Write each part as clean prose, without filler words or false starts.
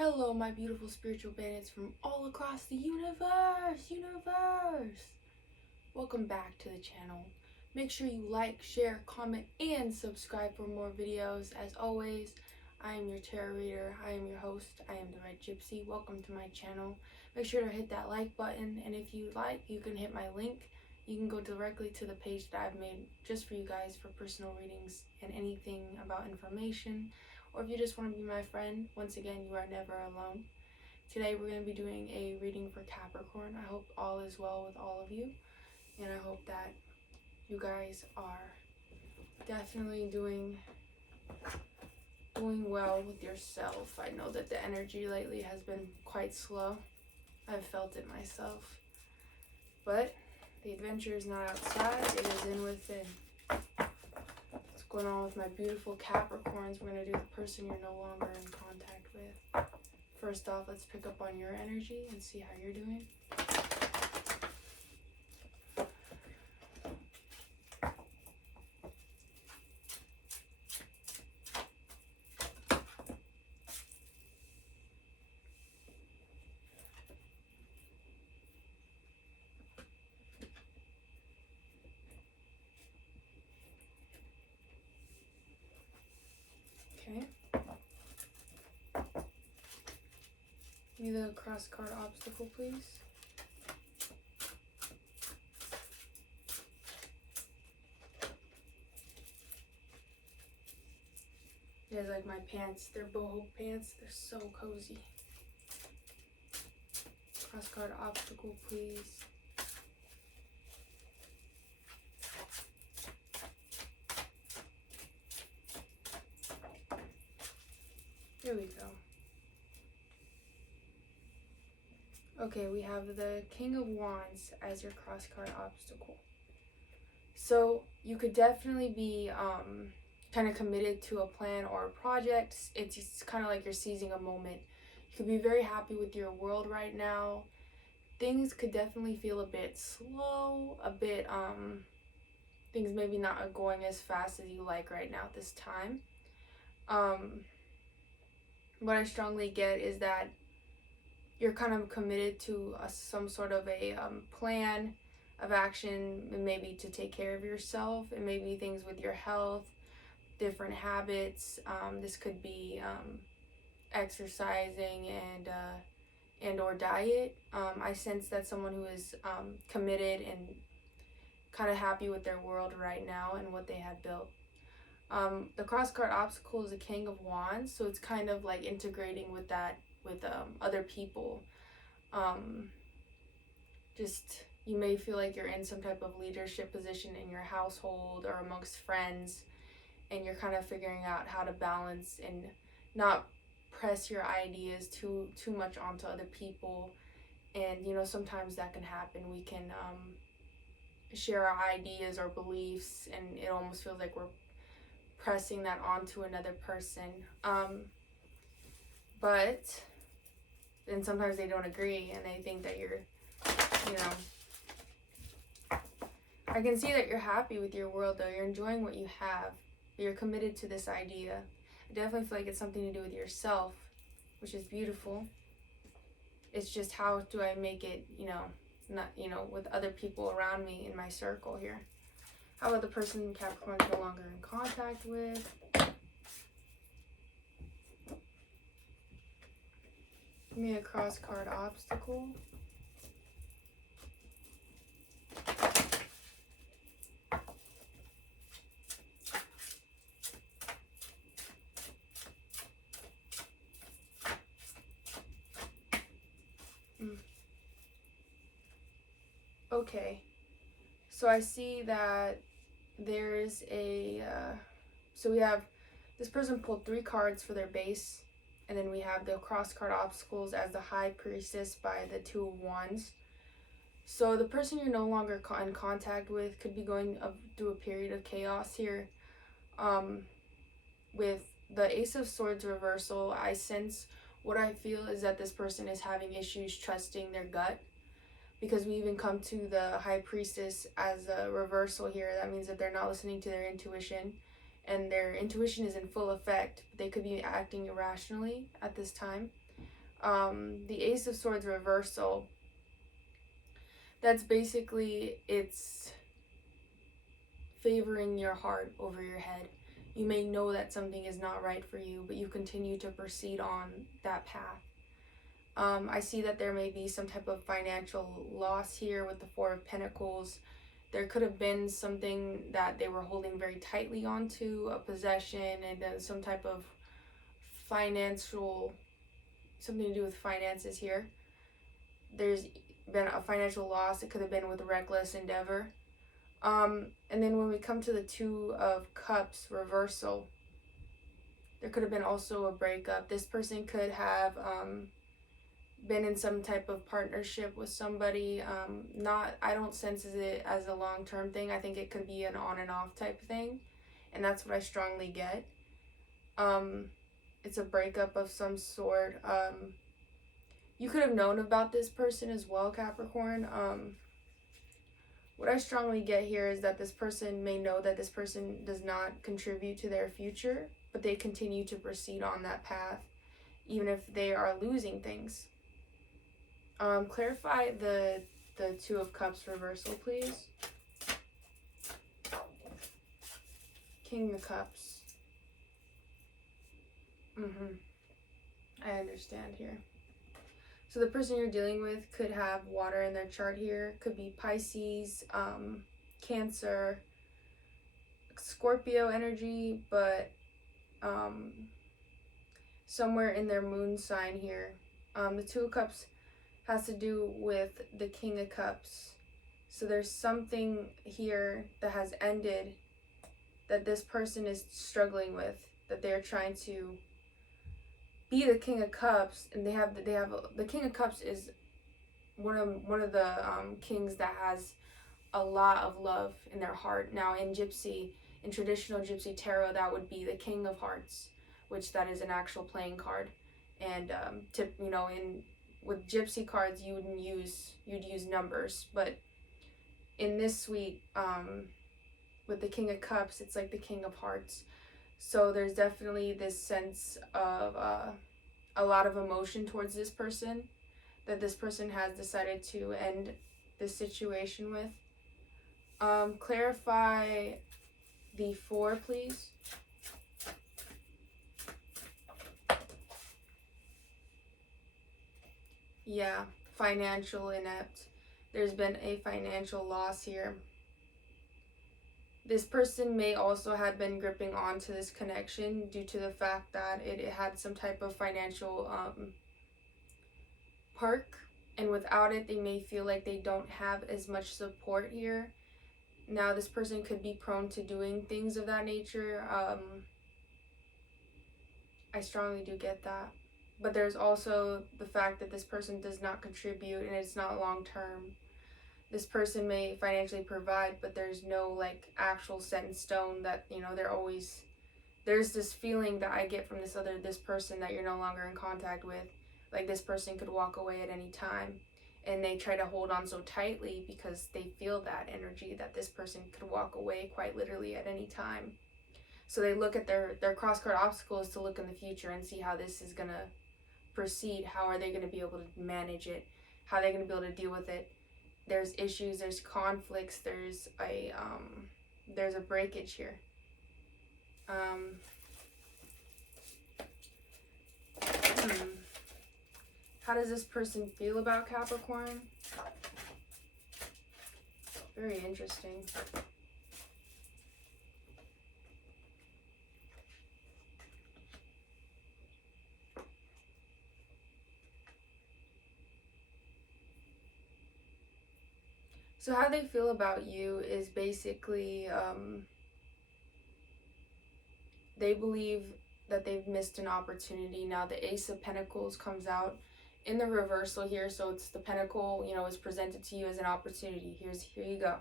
Hello, my beautiful spiritual bandits from all across the universe! Welcome back to the channel. Make sure you like, share, comment, and subscribe for more videos. As always, I am your tarot reader. I am your host. I am the Red Gypsy. Welcome to my channel. Make sure to hit that like button, and if you like, you can hit my link. You can go directly to the page that I've made just for you guys for personal readings and anything about information. Or if you just want to be my friend, once again, you are never alone. Today we're going to be doing a reading for Capricorn. I hope all is well with all of you, and I hope that you guys are definitely doing well with yourself. I know that the energy lately has been quite slow. I've felt it myself. But the adventure is not outside, it is in within. What's going on with my beautiful Capricorns? We're going to do the person you're no longer in contact with. First off, let's pick up on your energy and see how you're doing. Okay. Give me the cross card obstacle, please. You guys like my pants? They're boho pants. They're so cozy. Cross card obstacle, please. Here we go. Okay, we have the King of Wands as your cross card obstacle. So you could definitely be kind of committed to a plan or a project. It's kind of like you're seizing a moment. You could be very happy with your world right now. Things could definitely feel a bit slow, a bit things maybe not going as fast as you like right now at this time. What I strongly get is that you're kind of committed to some sort of a plan of action, and maybe to take care of yourself, and maybe things with your health, different habits. This could be exercising and or diet. I sense that someone who is committed and kind of happy with their world right now and what they have built. The cross card obstacle is a King of Wands, so it's kind of like integrating with that with other people. Just you may feel like you're in some type of leadership position in your household or amongst friends, and you're kind of figuring out how to balance and not press your ideas too much onto other people. And you know, sometimes that can happen. We can share our ideas or beliefs, and it almost feels like we're pressing that onto another person. But then sometimes they don't agree, and they think that you're, I can see that you're happy with your world though. You're enjoying what you have. You're committed to this idea. I definitely feel like it's something to do with yourself, which is beautiful. It's just, how do I make it, not, with other people around me in my circle here. How about the person Capricorn is no longer in contact with? Give me a cross card obstacle. Okay, so I see that there's a, so we have, this person pulled 3 cards for their base, and then we have the cross card obstacles as the High Priestess by the 2 of Wands. So the person you're no longer in contact with could be going through a period of chaos here. With the Ace of Swords reversal, I sense, what I feel is that this person is having issues trusting their gut, because we even come to the High Priestess as a reversal here. That means that they're not listening to their intuition, and their intuition is in full effect. They could be acting irrationally at this time. The Ace of Swords reversal, that's basically, it's favoring your heart over your head. You may know that something is not right for you, but you continue to proceed on that path. I see that there may be some type of financial loss here with the Four of Pentacles. There could have been something that they were holding very tightly onto, a possession, and then some type of financial, something to do with finances here. There's been a financial loss. It could have been with reckless endeavor. And then when we come to the Two of Cups reversal, there could have been also a breakup. This person could have been in some type of partnership with somebody. I don't sense it as a long-term thing. I think it could be an on and off type thing, and that's what I strongly get. It's a breakup of some sort. You could have known about this person as well, Capricorn. What I strongly get here is that this person may know that this person does not contribute to their future, but they continue to proceed on that path, even if they are losing things. Clarify the Two of Cups reversal, please. King of Cups. I understand here. So the person you're dealing with could have water in their chart here. Could be Pisces, Cancer, Scorpio energy, but somewhere in their moon sign here. The Two of Cups has to do with the King of Cups. So there's something here that has ended that this person is struggling with, that they're trying to be the King of Cups, and the King of Cups is one of the kings that has a lot of love in their heart. Now in traditional Gypsy tarot, that would be the King of Hearts, which that is an actual playing card. And with Gypsy cards, you'd use numbers, but in this suite, with the King of Cups, it's like the King of Hearts. So there's definitely this sense of a lot of emotion towards this person, that this person has decided to end this situation with. Clarify the 4, please. Yeah, financial inept. There's been a financial loss here. This person may also have been gripping onto this connection due to the fact that it had some type of financial perk, and without it, they may feel like they don't have as much support here. Now, this person could be prone to doing things of that nature. I strongly do get that. But there's also the fact that this person does not contribute and it's not long term. This person may financially provide, but there's no like actual set in stone that, there's this feeling that I get from this person that you're no longer in contact with. Like this person could walk away at any time, and they try to hold on so tightly because they feel that energy that this person could walk away quite literally at any time. So they look at their cross-card obstacles to look in the future and see how this is going to proceed. How are they going to be able to manage it? How are they going to be able to deal with it? There's issues, there's conflicts, there's a breakage here. How does this person feel about Capricorn? Very interesting. So how they feel about you is basically they believe that they've missed an opportunity. Now the Ace of Pentacles comes out in the reversal here, so it's the pentacle, is presented to you as an opportunity. Here you go.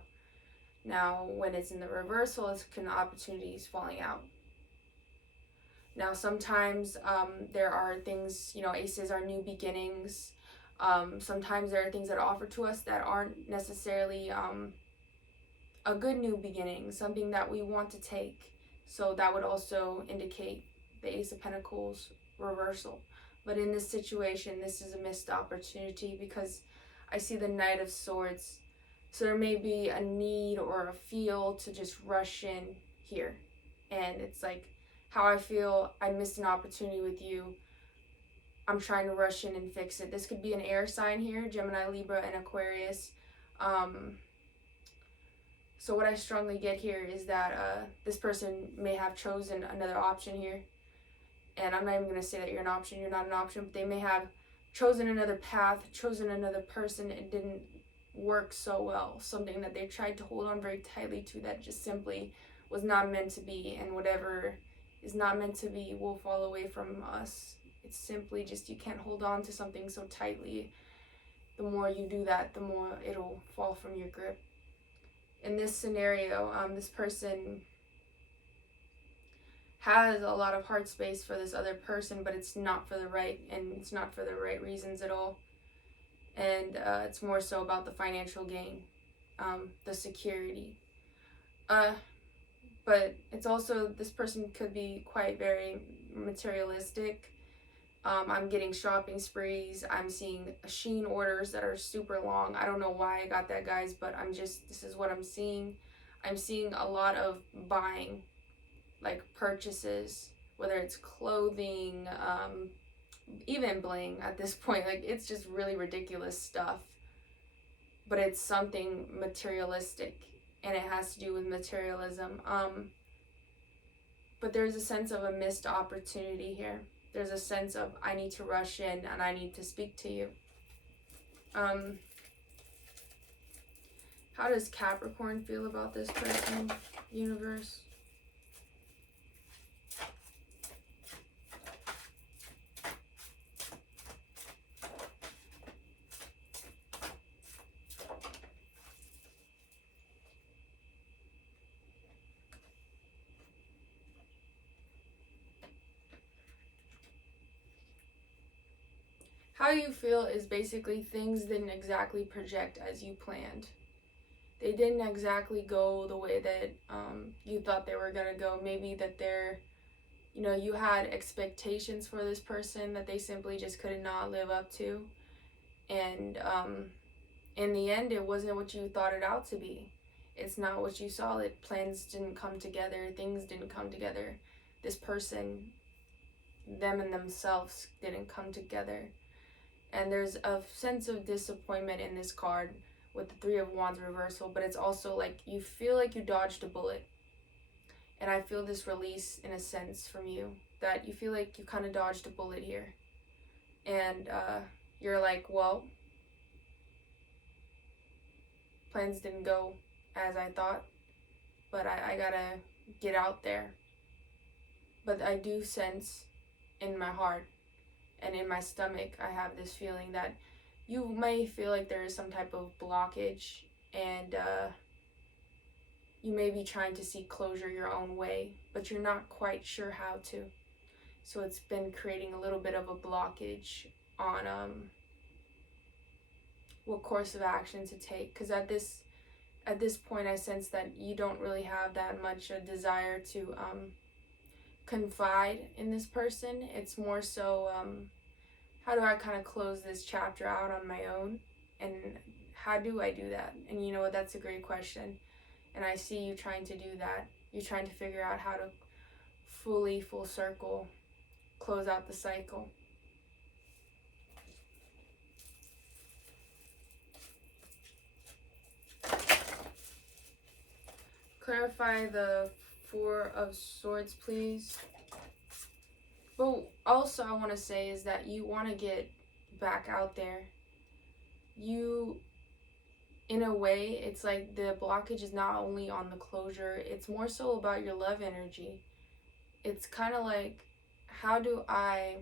Now when it's in the reversal, it's opportunities falling out. Now sometimes there are things, aces are new beginnings. Sometimes there are things that are offered to us that aren't necessarily a good new beginning, something that we want to take. So that would also indicate the Ace of Pentacles reversal. But in this situation, this is a missed opportunity because I see the Knight of Swords. So there may be a need or a feel to just rush in here. And it's like how I feel I missed an opportunity with you. I'm trying to rush in and fix it. This could be an air sign here, Gemini, Libra, and Aquarius. So what I strongly get here is that this person may have chosen another option here. And I'm not even going to say that you're an option. You're not an option. But they may have chosen another path, chosen another person. It didn't work so well. Something that they tried to hold on very tightly to that just simply was not meant to be. And whatever is not meant to be will fall away from us. It's simply just you can't hold on to something so tightly. The more you do that, the more it'll fall from your grip. In this scenario, this person has a lot of heart space for this other person, but it's not for the right reasons at all. And it's more so about the financial gain, the security. But it's also, this person could be quite very materialistic. I'm getting shopping sprees. I'm seeing Shein orders that are super long. I don't know why I got that, guys, but this is what I'm seeing. I'm seeing a lot of buying, like purchases, whether it's clothing, even bling at this point. Like, it's just really ridiculous stuff. But it's something materialistic, and it has to do with materialism. But there's a sense of a missed opportunity here. There's a sense of, I need to rush in and I need to speak to you. How does Capricorn feel about this person, universe? How you feel is basically things didn't exactly project as you planned. They didn't exactly go the way that you thought they were going to go. Maybe that you had expectations for this person that they simply just could not live up to. And in the end, it wasn't what you thought it out to be. It's not what you saw. Plans didn't come together. Things didn't come together. This person, them and themselves didn't come together. And there's a sense of disappointment in this card with the Three of Wands reversal, but it's also like you feel like you dodged a bullet. And I feel this release in a sense from you, that you feel like you kind of dodged a bullet here. And you're like, well, plans didn't go as I thought, but I gotta get out there. But I do sense in my heart and in my stomach, I have this feeling that you may feel like there is some type of blockage, and you may be trying to seek closure your own way, but you're not quite sure how to. So it's been creating a little bit of a blockage on what course of action to take. Because at this point, I sense that you don't really have that much a desire to confide in this person. It's more so, how do I kind of close this chapter out on my own, and how do I do that? And you know what, that's a great question, and I see you trying to do that. You're trying to figure out how to full circle close out the cycle. Clarify the Four of Swords, please. But also I want to say is that you want to get back out there. You, in a way, it's like the blockage is not only on the closure, it's more so about your love energy. It's kind of like, how do I,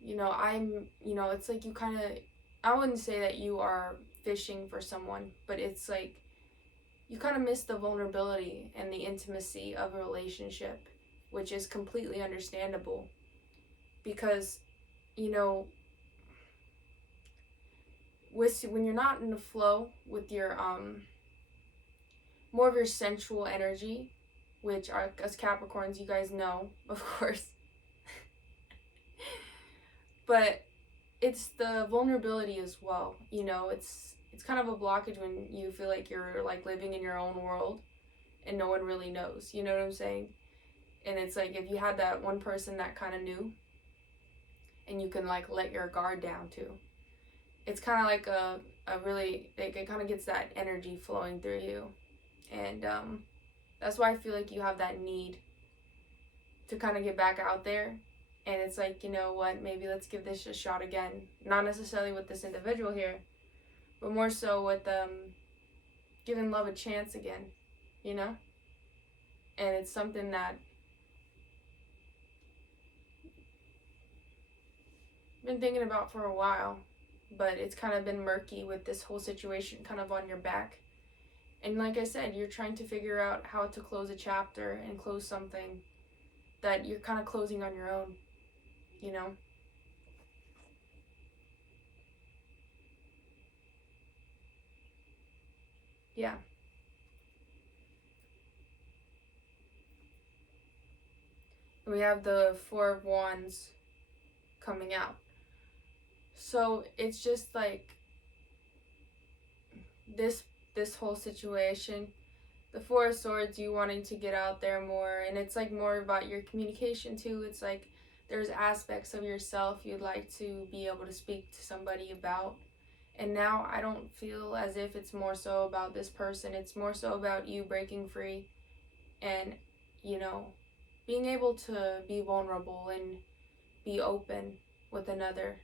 it's like you kind of, I wouldn't say that you are fishing for someone, but it's like you kind of miss the vulnerability and the intimacy of a relationship, which is completely understandable, because when you're not in the flow with your more of your sensual energy, which are, as Capricorns, you guys know, of course, But it's the vulnerability as well. You know, it's kind of a blockage when you feel like you're like living in your own world and no one really knows. You know what I'm saying? And it's like if you had that one person that kind of knew and you can like let your guard down too. It's kind of like a really, like, it kind of gets that energy flowing through you. And that's why I feel like you have that need to kind of get back out there. And it's like, you know what, maybe let's give this a shot again. Not necessarily with this individual here, but more so with giving love a chance again, you know? And it's something that I've been thinking about for a while, but it's kind of been murky with this whole situation kind of on your back. And like I said, you're trying to figure out how to close a chapter and close something that you're kind of closing on your own, you know? Yeah. We have the Four of Wands coming out. So it's just like this whole situation. The Four of Swords, you wanting to get out there more, and it's like more about your communication too. It's like there's aspects of yourself you'd like to be able to speak to somebody about. And now I don't feel as if it's more so about this person. It's more so about you breaking free and, you know, being able to be vulnerable and be open with another.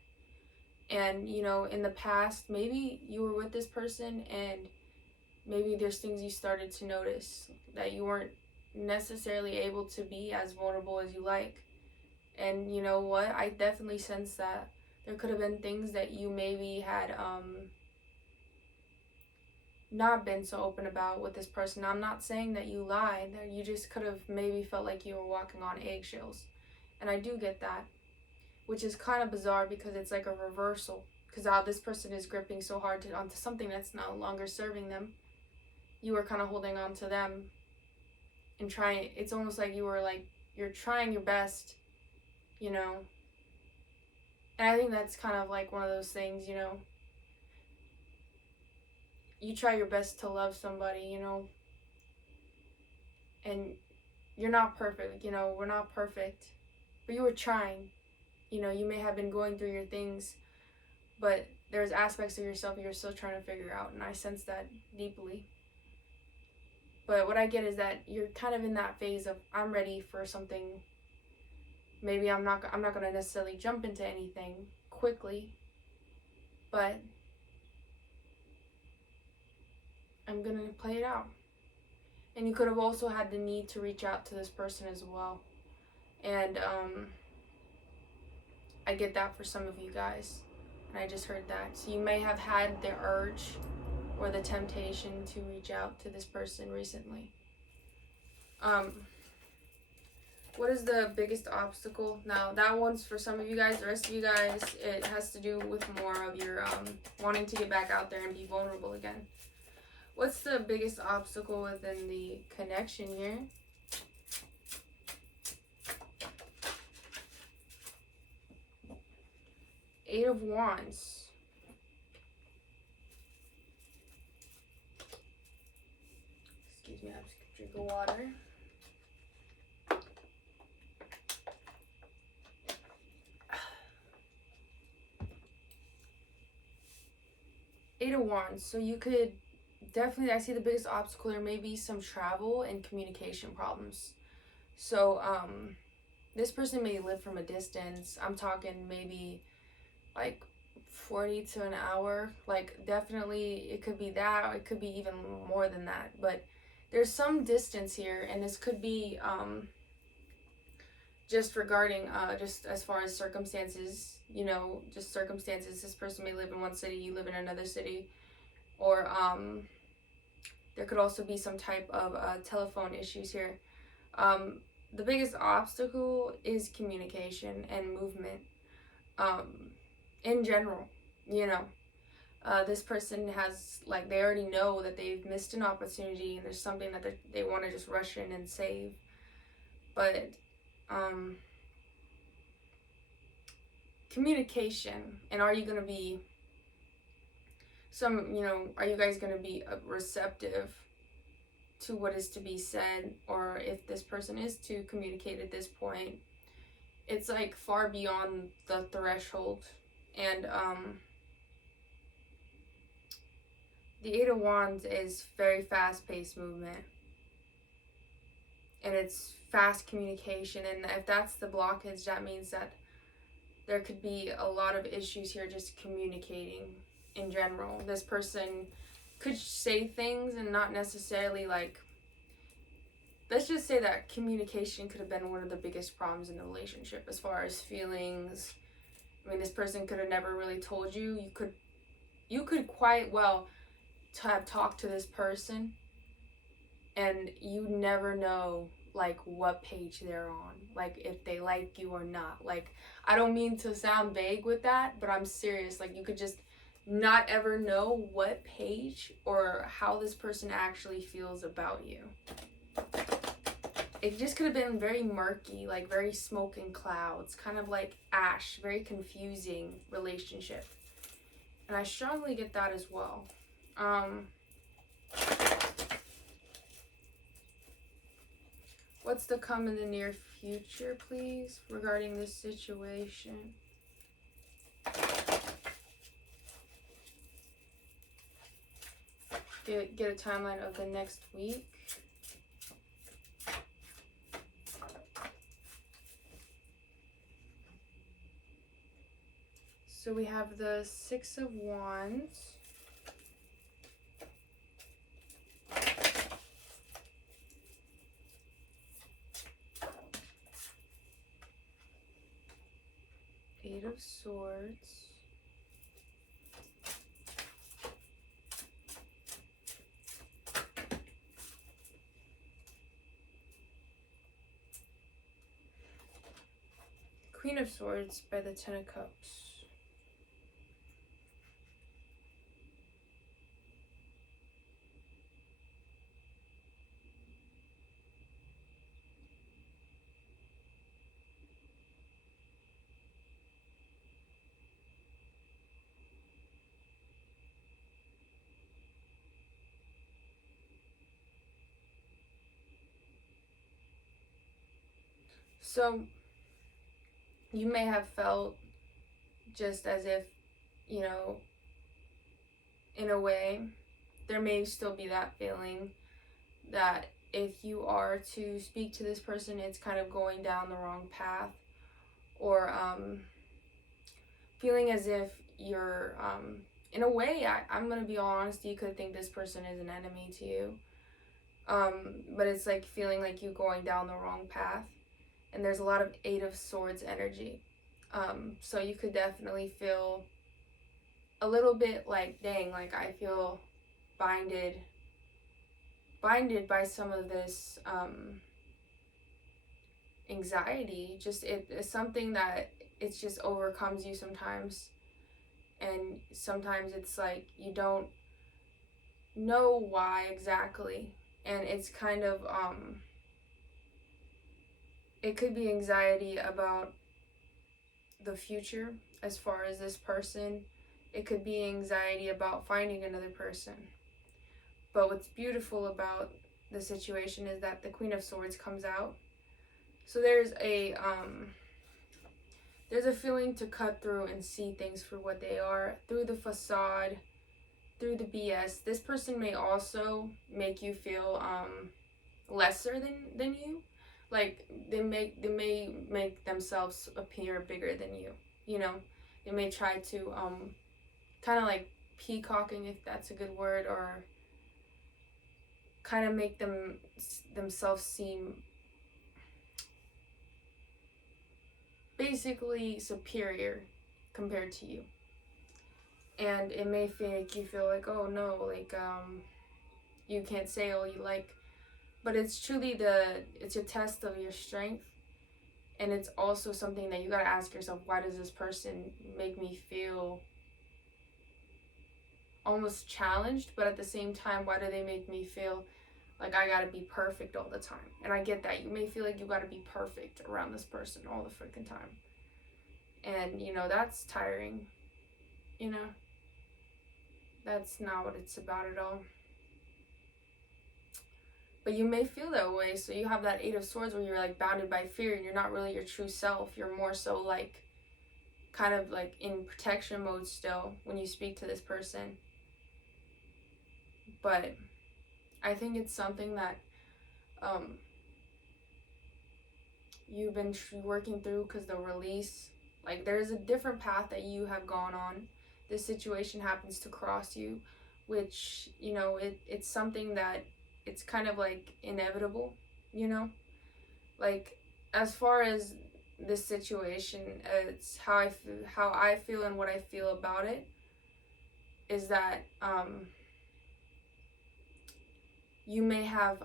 And, you know, in the past, maybe you were with this person and maybe there's things you started to notice that you weren't necessarily able to be as vulnerable as you like. And you know what? I definitely sense that there could have been things that you maybe had not been so open about with this person. I'm not saying that you lied. You just could have maybe felt like you were walking on eggshells. And I do get that, which is kind of bizarre because it's like a reversal. Because now this person is gripping so hard onto something that's no longer serving them. You were kind of holding on to them and trying. It's almost like you were like, you're trying your best, you know. And I think that's kind of like one of those things, you know. You try your best to love somebody, you know. And you're not perfect, you know. We're not perfect. But you were trying. You know, you may have been going through your things, but there's aspects of yourself you're still trying to figure out, and I sense that deeply. But what I get is that you're kind of in that phase of, I'm ready for something. Maybe I'm not going to necessarily jump into anything quickly, but I'm going to play it out. And you could have also had the need to reach out to this person as well. And I get that for some of you guys. And I just heard that. So you may have had the urge or the temptation to reach out to this person recently. What is the biggest obstacle? Now, that one's for some of you guys. The rest of you guys, it has to do with more of your wanting to get back out there and be vulnerable again. What's the biggest obstacle within the connection here? Eight of Wands. Excuse me, I have to drink of water. Eight of Wands. So you could definitely, I see the biggest obstacle there may be some travel and communication problems. So this person may live from a distance. I'm talking maybe like 40 to an hour. Like, definitely it could be that, or it could be even more than that. But there's some distance here, and this could be just regarding just as far as circumstances, you know, just circumstances. This person may live in one city, you live in another city, or there could also be some type of telephone issues here. The biggest obstacle is communication and movement in general, you know. This person has, like, they already know that they've missed an opportunity and there's something that they want to just rush in and save. But communication. And are you going to be are you guys going to be receptive to what is to be said? Or if this person is to communicate at this point, it's like far beyond the threshold. And the Eight of Wands is very fast-paced movement, and it's fast communication. And if that's the blockage, that means that there could be a lot of issues here just communicating in general. This person could say things and not necessarily like, let's just say that communication could have been one of the biggest problems in the relationship as far as feelings. I mean, this person could have never really told you. You could quite well have talked to this person and you never know like what page they're on, like if they like you or not. Like, I don't mean to sound vague with that, but I'm serious. Like, you could just not ever know what page or how this person actually feels about you. It just could have been very murky, like very smoke and clouds, kind of like ash, very confusing relationship. And I strongly get that as well. What's to come in the near future, please, regarding this situation? Get a timeline of the next week. So we have the Six of Wands. Eight of Swords. Queen of Swords by the Ten of Cups. So you may have felt just as if, you know, in a way, there may still be that feeling that if you are to speak to this person, it's kind of going down the wrong path, or feeling as if you're, in a way, I'm going to be honest, you could think this person is an enemy to you, but it's like feeling like you're going down the wrong path. And there's a lot of Eight of Swords energy. So you could definitely feel a little bit like, dang, like I feel binded by some of this anxiety. Just it's something that it just overcomes you sometimes. And sometimes it's like you don't know why exactly. And it's kind of it could be anxiety about the future as far as this person. It could be anxiety about finding another person. But what's beautiful about the situation is that the Queen of Swords comes out. So there's a feeling to cut through and see things for what they are, through the facade, through the BS. This person may also make you feel lesser than you. Like, they may make themselves appear bigger than you, you know? They may try to, kind of like peacocking, if that's a good word, or kind of make themselves seem basically superior compared to you. And it may make you feel like, oh no, like, you can't say all you like. But it's truly it's a test of your strength. And it's also something that you gotta ask yourself, why does this person make me feel almost challenged? But at the same time, why do they make me feel like I gotta be perfect all the time? And I get that. You may feel like you gotta be perfect around this person all the freaking time. And, you know, that's tiring. You know, that's not what it's about at all. But you may feel that way, so you have that Eight of Swords where you're like bounded by fear and you're not really your true self. You're more so like kind of like in protection mode still when you speak to this person. But I think it's something that you've been working through, because the release, like there's a different path that you have gone on. This situation happens to cross you, which, you know, it's something that it's kind of like inevitable, you know, like as far as this situation, it's how I feel and what I feel about it is that you may have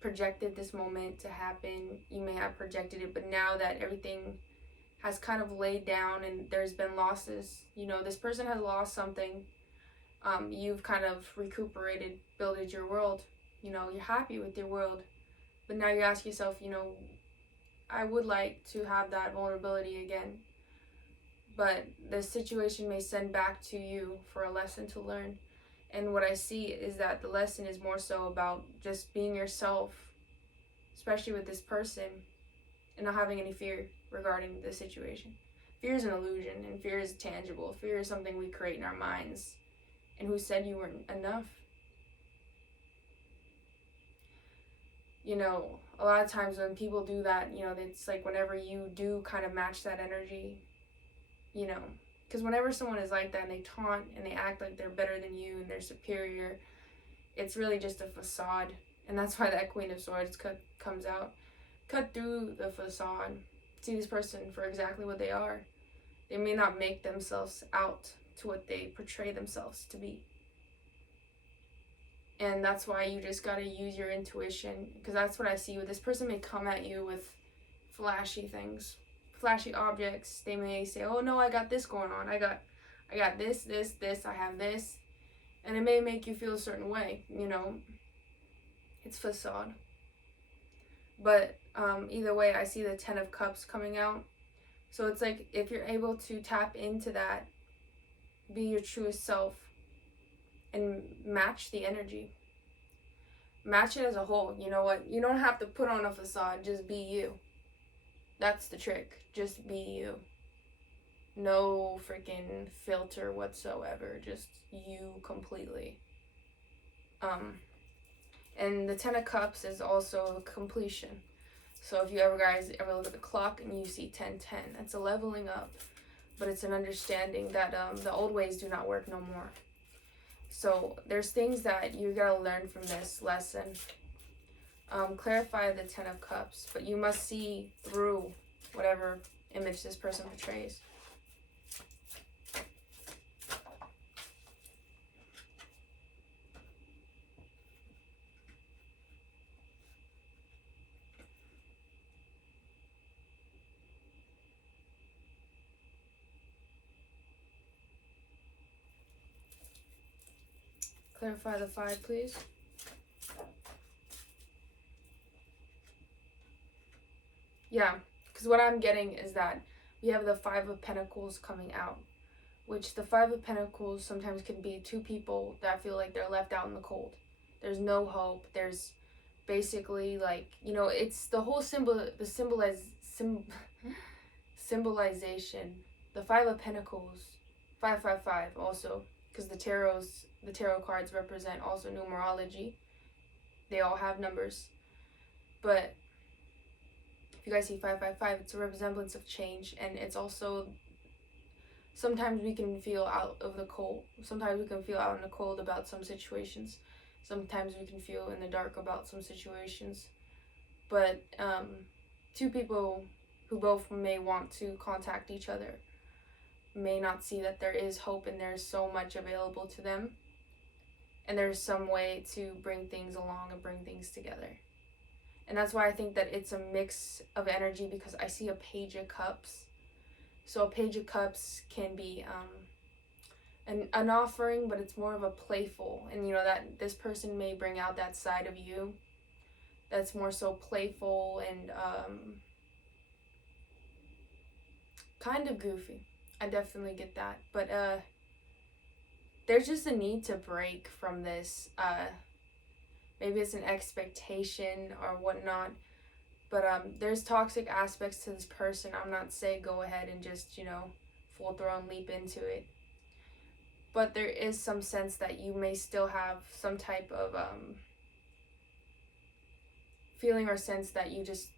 projected this moment to happen. You may have projected it, but now that everything has kind of laid down and there's been losses, you know, this person has lost something. You've kind of recuperated, builded your world. You know, you're happy with your world. But now you ask yourself, you know, I would like to have that vulnerability again. But the situation may send back to you for a lesson to learn. And what I see is that the lesson is more so about just being yourself, especially with this person, and not having any fear regarding the situation. Fear is an illusion, and fear is tangible. Fear is something we create in our minds. And who said you weren't enough? You know, a lot of times when people do that, you know, it's like whenever you do kind of match that energy, you know, because whenever someone is like that and they taunt and they act like they're better than you and they're superior, it's really just a facade. And that's why that Queen of Swords comes out. Cut through the facade. See this person for exactly what they are. They may not make themselves out to what they portray themselves to be. And that's why you just gotta use your intuition, because that's what I see. With this person may come at you with flashy things, flashy objects. They may say, oh no, I got this going on. I got this, I have this. And it may make you feel a certain way, you know. It's facade. But either way, I see the 10 of Cups coming out. So it's like, if you're able to tap into that, be your truest self, and match the energy. Match it as a whole. You know what? You don't have to put on a facade. Just be you. That's the trick. Just be you. No freaking filter whatsoever. Just you completely. And the 10 of Cups is also completion. So if you guys ever look at the clock and you see 10-10, it's a leveling up. But it's an understanding that the old ways do not work no more. So there's things that you gotta learn from this lesson. Clarify the 10 of Cups, but you must see through whatever image this person portrays. Clarify the 5, please. Yeah, because what I'm getting is that we have the 5 of Pentacles coming out, which the 5 of Pentacles sometimes can be two people that feel like they're left out in the cold. There's no hope. There's basically like, you know, it's the whole symbolization. The 5 of Pentacles, 555 also, because the tarot cards represent also numerology. They all have numbers. But if you guys see 555, it's a resemblance of change, and it's also, sometimes we can feel out of the cold. Sometimes we can feel out in the cold about some situations. Sometimes we can feel in the dark about some situations. But two people who both may want to contact each other may not see that there is hope and there's so much available to them. And there's some way to bring things along and bring things together. And that's why I think that it's a mix of energy, because I see a Page of Cups. So a Page of Cups can be an offering, but it's more of a playful. And you know that this person may bring out that side of you that's more so playful and kind of goofy. I definitely get that. But there's just a need to break from this. Maybe it's an expectation or whatnot. But there's toxic aspects to this person. I'm not saying go ahead and just, full thrown leap into it. But there is some sense that you may still have some type of feeling or sense that you just,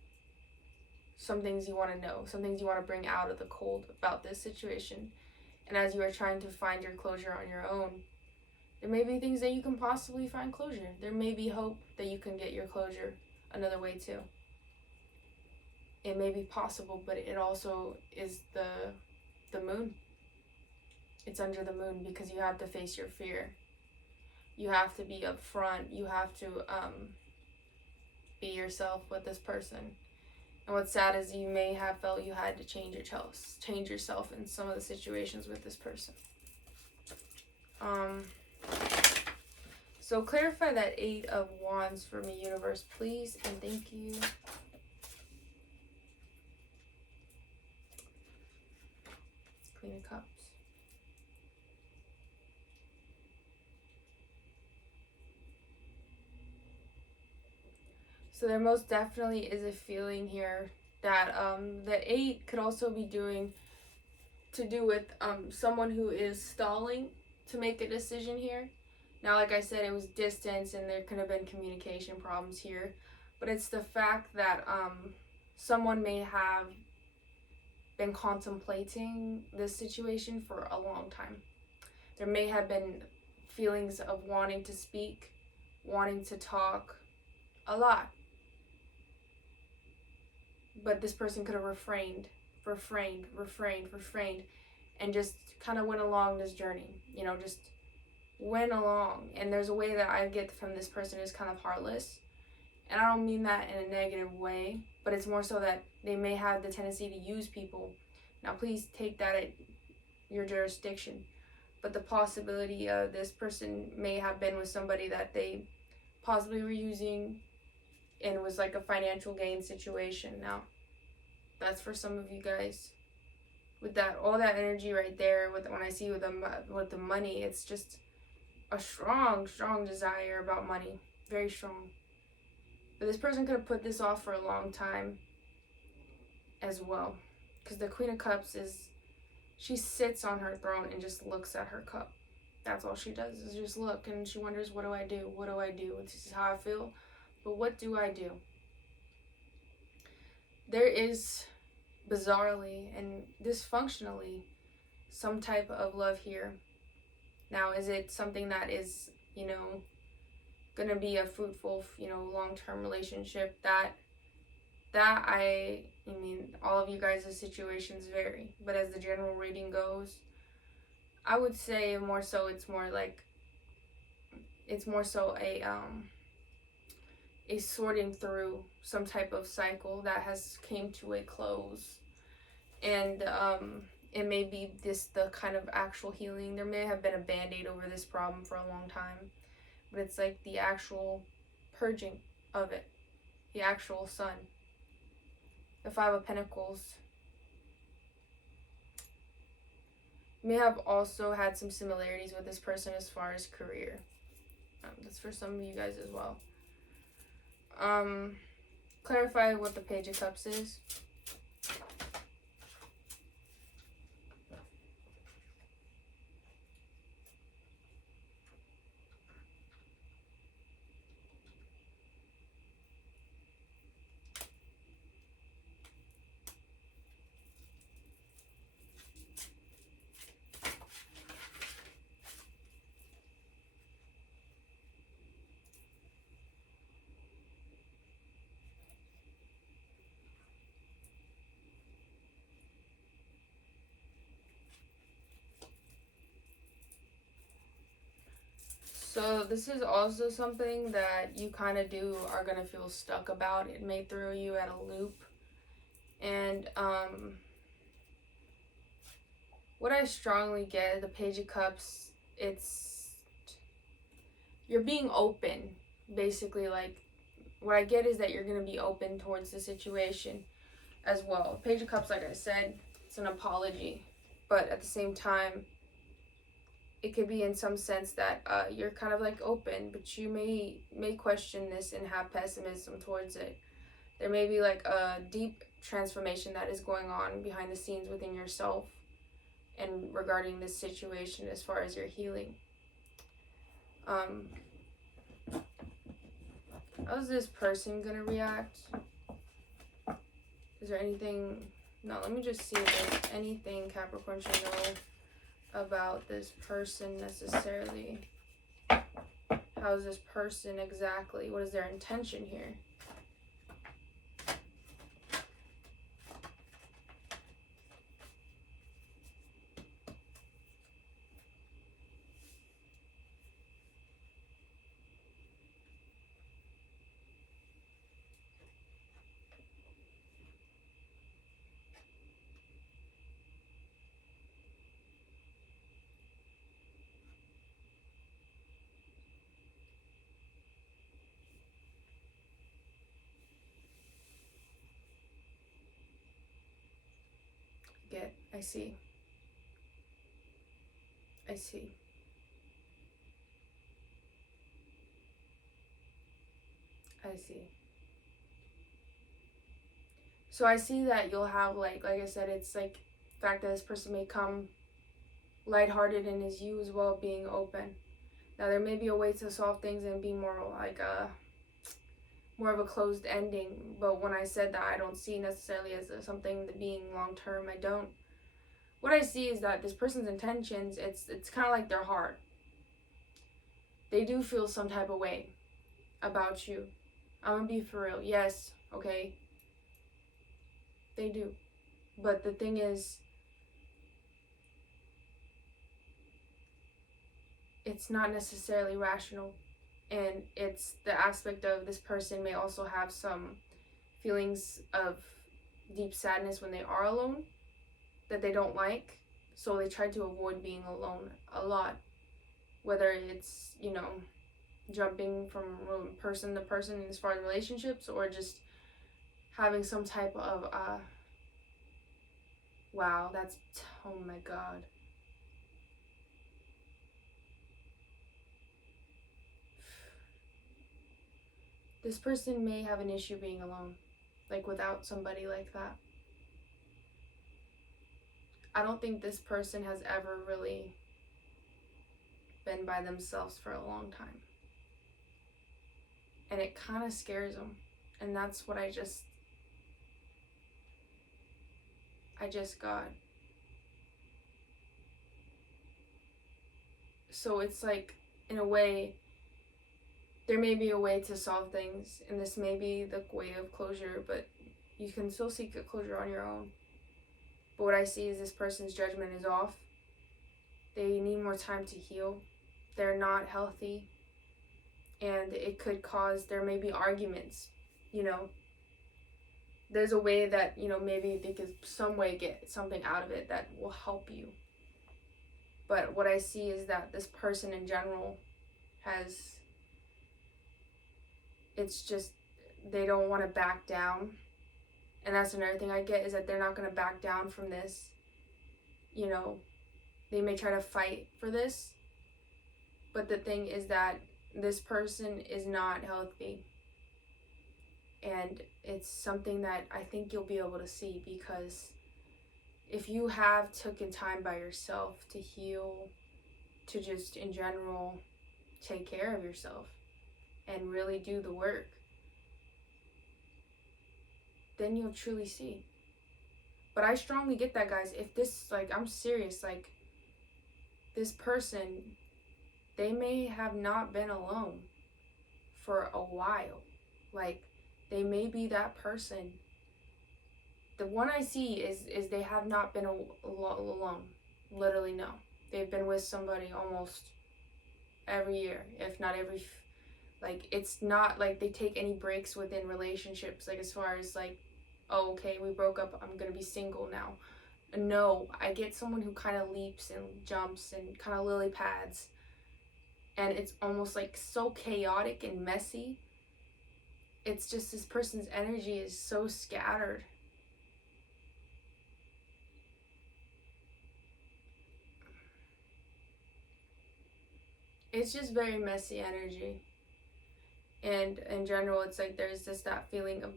some things you want to know, some things you want to bring out of the cold about this situation. And as you are trying to find your closure on your own, there may be things that you can possibly find closure. There may be hope that you can get your closure another way too. It may be possible, but it also is the moon. It's under the moon because you have to face your fear. You have to be upfront. You have to be yourself with this person. And what's sad is you may have felt you had to change yourself in some of the situations with this person. So clarify that 8 of Wands for me, universe, please, and thank you. Queen of Cups. So there most definitely is a feeling here that the 8 could also be to do with someone who is stalling to make a decision here. Now, like I said, it was distance and there could have been communication problems here. But it's the fact that someone may have been contemplating this situation for a long time. There may have been feelings of wanting to speak, wanting to talk a lot. But this person could have refrained, and just kind of went along this journey, just went along. And there's a way that I get from this person is kind of heartless. And I don't mean that in a negative way, but it's more so that they may have the tendency to use people. Now, please take that at your jurisdiction. But the possibility of this person may have been with somebody that they possibly were using, and it was like a financial gain situation. Now, that's for some of you guys. With that, all that energy right there, when I see with the money, it's just a strong desire about money. Very strong. But this person could have put this off for a long time as well. Because the Queen of Cups she sits on her throne and just looks at her cup. That's all she does, is just look. And she wonders, what do I do? What do I do? This is how I feel. But what do I do? There is, bizarrely and dysfunctionally, some type of love here. Now, is it something that is, gonna be a fruitful, long-term relationship? That I mean, all of you guys' situations vary. But as the general reading goes, I would say it's more so a sorting through some type of cycle that has came to a close. And it may be the kind of actual healing. There may have been a band-aid over this problem for a long time, but it's like the actual purging of it, the actual sun. The 5 of Pentacles. You may have also had some similarities with this person as far as career. That's for some of you guys as well. Clarify what the Page of Cups is. So this is also something that you kind of are going to feel stuck about. It may throw you at a loop. And what I strongly get, the Page of Cups, you're being open. Basically, like, what I get is that you're going to be open towards the situation as well. Page of Cups, like I said, it's an apology, but at the same time, it could be in some sense that you're kind of like open, but you may question this and have pessimism towards it. There may be like a deep transformation that is going on behind the scenes within yourself and regarding this situation as far as your healing. How's this person gonna react? Is there anything? No, let me just see if there's anything Capricorn should know about this person necessarily. How's this person exactly? What is their intention here? I see. I see. I see. So I see that you'll have like I said, it's like the fact that this person may come lighthearted and is you as well being open. Now there may be a way to solve things and be more like more of a closed ending, but when I said that, I don't see necessarily as something that being long term. I don't. What I see is that this person's intentions, it's kind of like their heart. They do feel some type of way about you. I'm gonna be for real. Yes, okay. They do. But the thing is, it's not necessarily rational. And it's the aspect of this person may also have some feelings of deep sadness when they are alone that they don't like. So they try to avoid being alone a lot. Whether it's, jumping from person to person as far as relationships, or just having some type of, wow, oh my God. This person may have an issue being alone, like without somebody like that. I don't think this person has ever really been by themselves for a long time. And it kind of scares them. And that's what I just got. So it's like, in a way, there may be a way to solve things, and this may be the way of closure, but you can still seek a closure on your own. But what I see is this person's judgment is off. They need more time to heal. They're not healthy. And it could cause, there may be arguments, There's a way that, maybe they could some way get something out of it that will help you. But what I see is that this person in general it's just, they don't want to back down. And that's another thing I get, is that they're not going to back down from this. They may try to fight for this. But the thing is that this person is not healthy. And it's something that I think you'll be able to see, because if you have taken time by yourself to heal, to just in general take care of yourself and really do the work, then you'll truly see. But I strongly get that, guys. If this, I'm serious, this person, they may have not been alone for a while. They may be that person. The one I see is they have not been alone. Literally, no. They've been with somebody almost every year, if not every, it's not like they take any breaks within relationships, as far as oh, okay, we broke up, I'm gonna be single now. No, I get someone who kind of leaps and jumps and kind of lily pads, and it's almost so chaotic and messy. It's just this person's energy is so scattered. It's just very messy energy. And in general, it's like there's just that feeling of,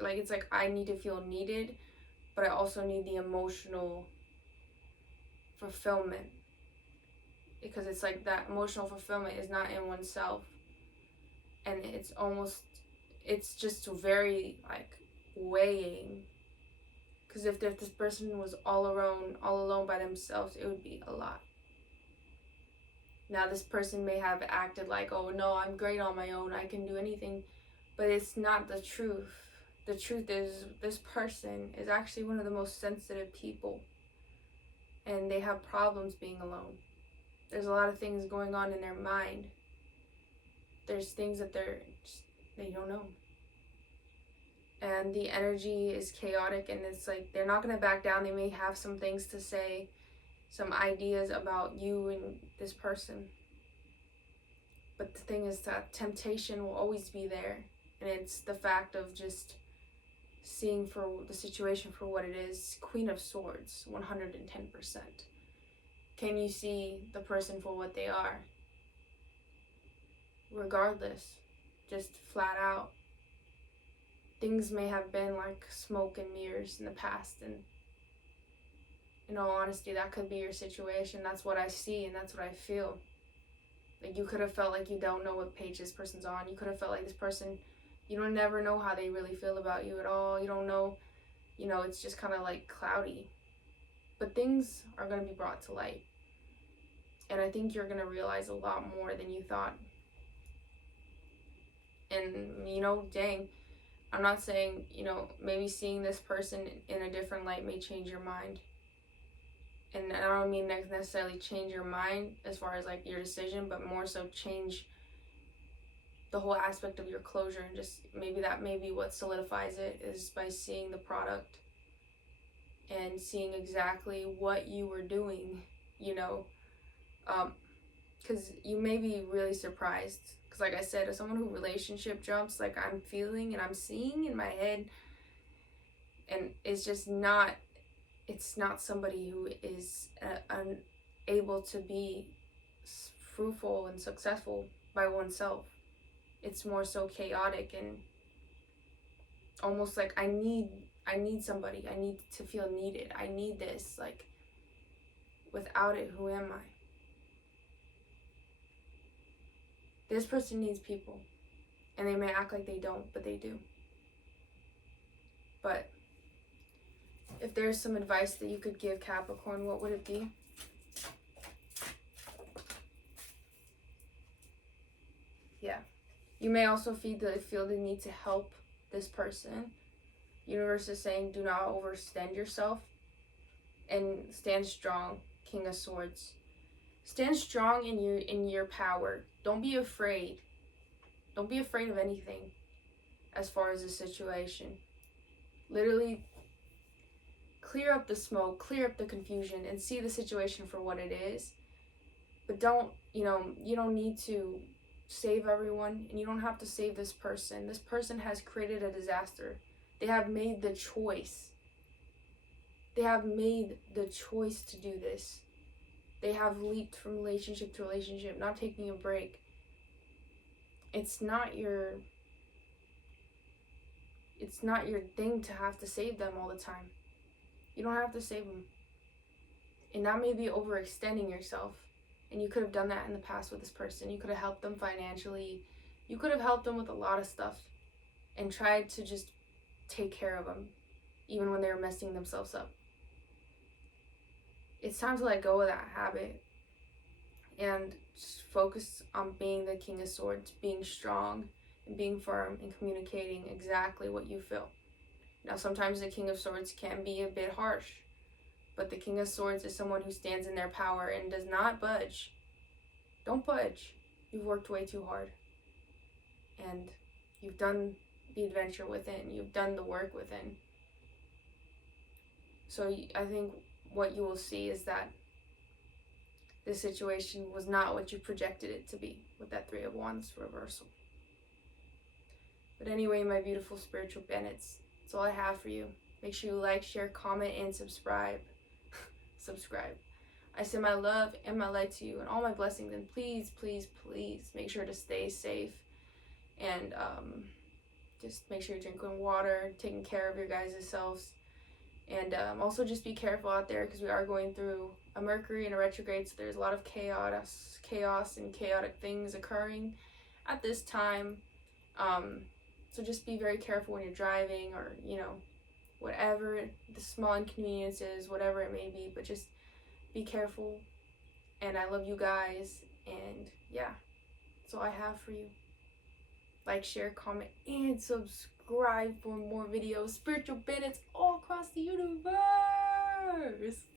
like, it's like I need to feel needed, but I also need the emotional fulfillment. Because it's like that emotional fulfillment is not in oneself. And it's just very, like, weighing. Because if this person was all alone by themselves, it would be a lot. Now, this person may have acted like, oh no, I'm great on my own, I can do anything. But it's not the truth. The truth is, this person is actually one of the most sensitive people. And they have problems being alone. There's a lot of things going on in their mind. There's things that they don't know. And the energy is chaotic, and it's like they're not going to back down. They may have some things to say, some ideas about you and this person. But the thing is that temptation will always be there. And it's the fact of just seeing for the situation for what it is. Queen of Swords, 110%. Can you see the person for what they are? Regardless, just flat out. Things may have been like smoke and mirrors in the past, and in all honesty, that could be your situation. That's what I see, and that's what I feel. Like, you could have felt like you don't know what page this person's on. You could have felt like this person, you don't never know how they really feel about you at all. You don't know, it's just kind of like cloudy. But things are going to be brought to light. And I think you're going to realize a lot more than you thought. And, dang, I'm not saying, maybe seeing this person in a different light may change your mind. And I don't mean necessarily change your mind as far as like your decision, but more so change the whole aspect of your closure. And just maybe that may be what solidifies it, is by seeing the product and seeing exactly what you were doing, because you may be really surprised. Because like I said, as someone who relationship jumps, like I'm feeling and I'm seeing in my head, and it's just not, it's not somebody who is unable to be fruitful and successful by oneself. It's more so chaotic and almost like I need somebody. I need to feel needed. I need this. Like, without it, who am I? This person needs people. And they may act like they don't, but they do. But if there's some advice that you could give Capricorn, what would it be? Yeah. You may also feel the need to help this person. Universe is saying, do not overextend yourself and stand strong. King of Swords. Stand strong in your power. Don't be afraid. Don't be afraid of anything as far as the situation. Literally clear up the smoke, clear up the confusion, and see the situation for what it is. But don't, you don't need to save everyone, and you don't have to save this person. This person has created a disaster. They have made the choice. They have made the choice to do this. They have leaped from relationship to relationship, not taking a break. It's not your thing to have to save them all the time. You don't have to save them. And that may be overextending yourself. And you could have done that in the past with this person. You could have helped them financially. You could have helped them with a lot of stuff and tried to just take care of them, even when they were messing themselves up. It's time to let go of that habit and just focus on being the King of Swords, being strong and being firm and communicating exactly what you feel. Now, sometimes the King of Swords can be a bit harsh, but the King of Swords is someone who stands in their power and does not budge. Don't budge. You've worked way too hard. And you've done the adventure within. You've done the work within. So I think what you will see is that this situation was not what you projected it to be with that Three of Wands reversal. But anyway, my beautiful spiritual Bennetts, that's all I have for you. Make sure you like, share, comment, and subscribe. Subscribe. I send my love and my light to you and all my blessings. And please, please, please make sure to stay safe. And just make sure you're drinking water, taking care of your guys' selves. And also just be careful out there, because we are going through a Mercury and a retrograde. So there's a lot of chaos and chaotic things occurring at this time. So just be very careful when you're driving, or, you know, whatever the small inconveniences, whatever it may be. But just be careful. And I love you guys. And yeah, that's all I have for you. Like, share, comment, and subscribe for more videos. Spiritual bandits all across the universe.